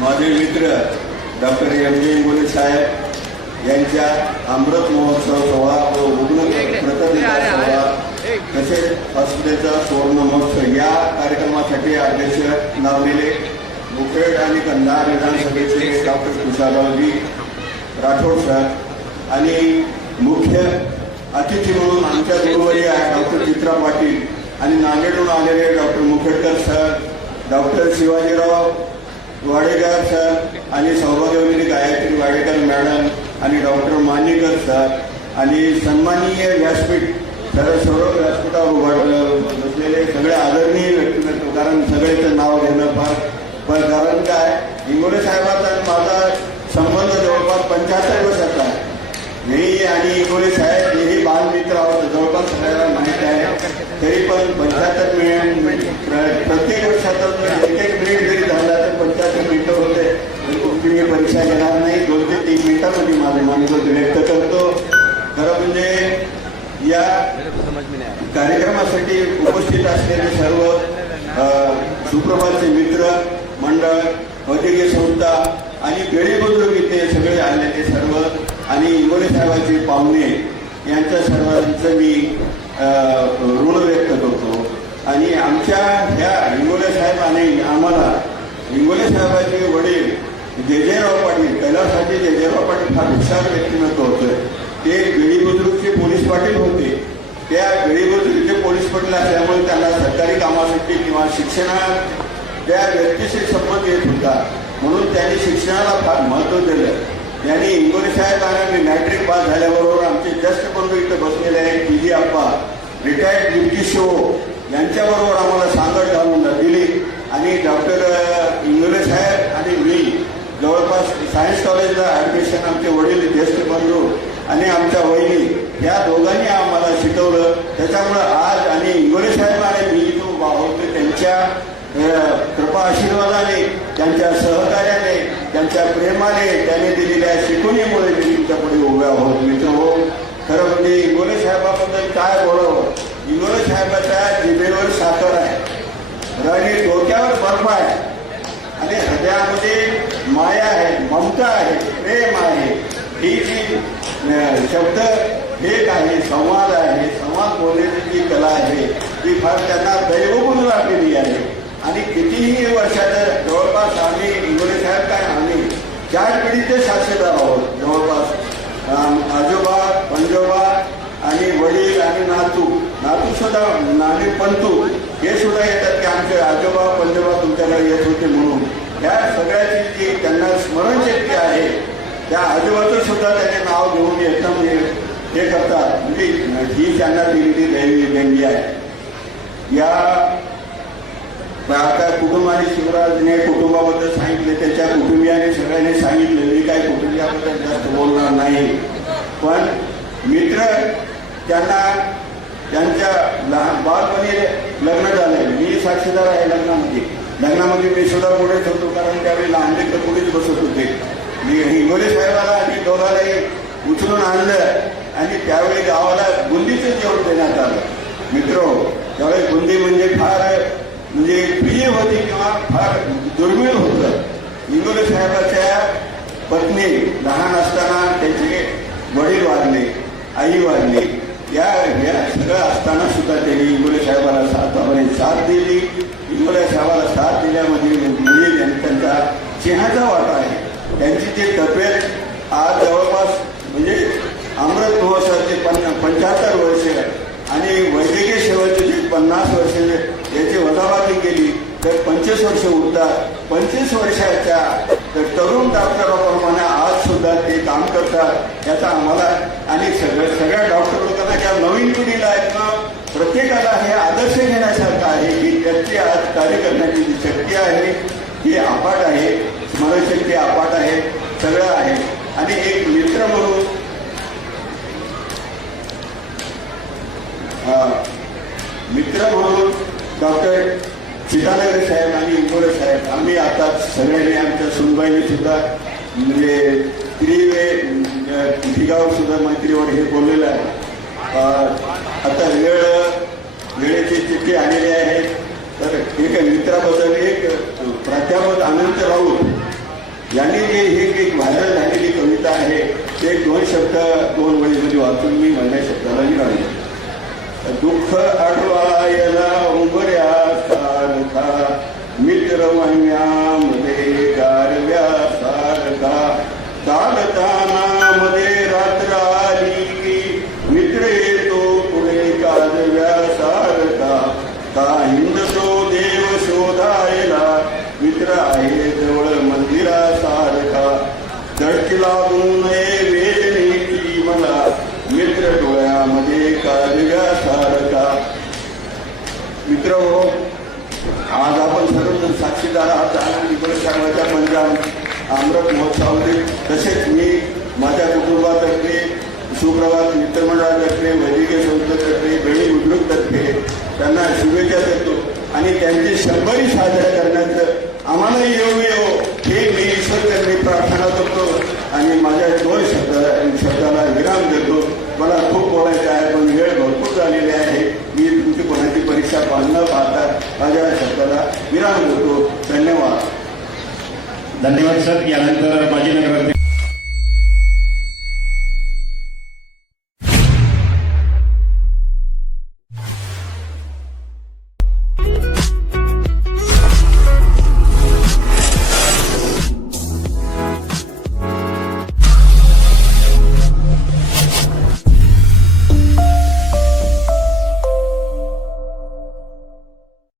माझे मित्र doctor M जे इंगोले साहेब यांच्या अमृत महोत्सव सोहळा व रुग्ण प्रतिनिधी सोहळा तसेच हॉस्पिटलचा सुवर्ण महोत्सव या कार्यक्रमासाठी अध्यक्ष लावलेले मुखेड आणि कंधार विधानसभेचे डॉक्टर तुषाररावजी राठोड सर आणि मुख्य अतिथी म्हणून आमच्या गुरुवारी आहे डॉक्टर चित्रा पाटील आणि नांदेडहून आलेले doctor Mukhedkar sir doctor Shivajirao Wadekar sir आणि सौभाग्यवती गायत्री वाडेकर मॅडम आणि डॉक्टर मानेकर सर आणि सन्माननीय व्यासपीठ सर्व सर्व व्यासपीठावर बसलेले सगळे आदरणीय व्यक्तिमत्व कारण सगळ्याचं नाव घेणं फार पण कारण काय इंगोले साहेबांचा माझा संबंध जवळपास पंच्याहत्तर वर्षाचा आहे. मी आणि इंगोले साहेब हेही बालमित्र आहोत जवळपास सगळ्याला माहीत आहे तरी पण पंच्याहत्तर मिनिट प्र- प्रत्येक वर्षातून एक एक मिनिट जरी झाला तर पंच्याहत्तर मिनिटं होते पण तुमची मी परीक्षा घेणार नाही दोन ते तीन मिनिटांमध्ये माझे मानवत व्यक्त करतो खरं म्हणजे या कार्यक्रमासाठी उपस्थित असलेले सर्व अ, सुप्रभातचे मित्र मंडळ औद्योगिक संस्था आणि बेळी बुजुर्ग इथे सगळे आलेले सर्व आणि इंगोले साहेबांचे पाहुणे यांच्या सर्वांचं मी ऋण व्यक्त करतो. आणि आमच्या ह्या इंगोले साहेबांनी आम्हाला इंगोले साहेबांचे वडील जयजयराव पाटील कैलाससाठी जयजयराव पाटील फार विशाल व्यक्तिमत्व होतं. ते गडी बुजुर्गचे पोलीस पाटील होते. त्या वेळेवर पोलीस पाटील असल्यामुळे त्यांना सरकारी कामासाठी किंवा शिक्षणात त्या व्यक्तीशी संबंध येत होता. म्हणून त्यांनी शिक्षणाला फार महत्त्व दिलं. यांनी इंगोले साहेब आणि मॅट्रिक पास झाल्याबरोबर आमचे ज्येष्ठ बंधू इथं बसलेले आहेत P G Appa retired deputy show यांच्याबरोबर आम्हाला सांगड घालून दिली. आणि डॉक्टर इंगोले साहेब आणि मी जवळपास सायन्स कॉलेजला ऍडमिशन आमचे वडील ज्येष्ठ बंधू आणि आमच्या वहिनी या दोघांनी आम्हाला शिकवलं. त्याच्यामुळं आज आणि इंगोले साहेब आणि मी जो होते होतो त्यांच्या कृपा आशीर्वादाने त्यांच्या सहकार्याने त्यांच्या प्रेमाने त्याने दिलेल्या शिकवणीमुळे मी तुमच्यापुढे उभे आहोत मित्र हो. खरं म्हणजे इंगोले साहेबाबद्दल काय बोलावं? इंगोले साहेबाच्या जिभेवर साखर आहे. राणी डोक्यावर बर्फ आहे. आणि हृदयामध्ये माया आहे ममता आहे प्रेम आहे. ही जी शब्द भेद आहे संवाद आहे संवाद बोलण्याची जी कला आहे ती फार त्यांना दैवगुण लागलेली आहे. आणि कितीही वर्षाचं जवळपास आम्ही इंगोले साहेब काय आम्ही चार पिढीचे साक्षीदार आहोत. जवळपास आजोबा पंजोबा आणि वडील आणि नातू. नातू सुद्धा नाणी पंतू हे सुद्धा येतात की आमचे आजोबा पंजोबा तुमच्याकडे येत होते म्हणून. या सगळ्याची जी त्यांना स्मरणशक्ती आहे त्या आजोबाचं सुद्धा त्याचे नाव घेऊन एकदम हे करतात. म्हणजे ही त्यांना दिलेली दैवी देणगी आहे. या आता कुटुंबाने शिवराजने कुटुंबाबद्दल सांगितले त्याच्या कुटुंबियाने सगळ्यांनी सांगितले मी काय कुटुंबियाबद्दल जास्त बोलणार नाही. पण मित्र त्यांना त्यांच्या लहान बालपणी लग्न झालंय. मी साक्षीदार आहे लग्नामध्ये. लग्नामध्ये मी सुद्धा पुढेच होतो कारण त्यावेळी लहान लेकर पुढेच बसत होते. मी हिंगोली साहेबाला आणि दोघालाही उचलून आणलं आणि त्यावेळी गावाला बुंदीचं जेवण देण्यात आलं. मित्र हो, त्यावेळी बुंदी म्हणजे फार म्हणजे प्रिय होती किंवा फार दुर्मिळ होतं. इंगोले साहेबाच्या पत्नी लहान असताना त्यांचे वडील वाढले आई वारली. या या सगळं असताना सुद्धा त्यांनी इंगोले साहेबाला साथ साथ दिली. इंगोले साहेबाला साथ दिल्यामध्ये म्हणजे त्यांचा सिंहाचा वाटा आहे. त्यांची जी तब्येत आज जवळपास म्हणजे अमृत महोत्सवाचे पन्ना पंच्याहत्तर वर्ष आणि वैद्यकीय सेवेचे जे पन्नास वर्ष याची गेली तर पंचवीस वर्ष उरतात. पंचवीस वर्षाच्या तर तरुण डॉक्टरांप्रमाणे आज सुद्धा ते काम करतात याचा आम्हाला आणि सगळ्या सगळ्या डॉक्टर लोकांना ज्या नवीन पिढीला आहेत ना प्रत्येकाला हे आदर्श घेण्यासारखं आहे की त्याची आज कार्य करण्याची जी शक्ती आहे ही अपाट आहे. स्मरणशक्ती अपाट आहे सगळं आहे. आणि एक मित्र म्हणून मित्र म्हणून डॉक्टर सीतानगर साहेब आणि इंगोरे साहेब आम्ही आता सगळ्यांनी आमच्या सुनबाईने सुद्धा म्हणजे त्रिवे ठिकावर सुद्धा मैत्रीवर हे बोललेलं आहे. आता वेळ वेळेची चिठ्ठी आलेली आहे. तर एक मित्राबद्दल एक प्राध्यापक अनंत राऊत यांनी जे ही एक व्हायरल झालेली कविता आहे ते एक दोन शब्द दोन वळीमध्ये वाचून मी माझ्या शब्दाला विराम दुःख आठवायला मित्रमध्ये गारव्या सारखा चालताना मध्ये रात्र आली की मित्र येतो पुढे काजव्या सारखा का हिंदतो देव शोधायला मित्र आहे जवळ मंदिरासारखा धडकी लागू नये वेदनेची मला मित्र डोळ्यामध्ये काजव्यासारखा मित्र हो आज आपण सर्वजण साक्षीदार आहात आनंद दिवसाच्या अमृत महोत्सवामध्ये तसेच मी माझ्या कुटुंबातर्फे सुप्रभात मित्रमंडळातर्फे वैद्यकीय संस्थेतर्फे बेळी उद्योगतर्फे त्यांना शुभेच्छा देतो. आणि त्यांची शंभरी साजरा करण्याचं आम्हालाही येऊ येऊ हो, हे मी ईश्वरचरणी प्रार्थना करतो. आणि माझ्या दोन शब्द शब्दाला विराम देतो. मला खूप बोलायचं आहे पण वेळ भरपूर झालेली आहे. मी तुमची कोणाची परीक्षा बांधणं पाहता माझ्या शब्दाला विराम देतो. धन्यवाद सर. यानंतर माजी नगराध्यक्ष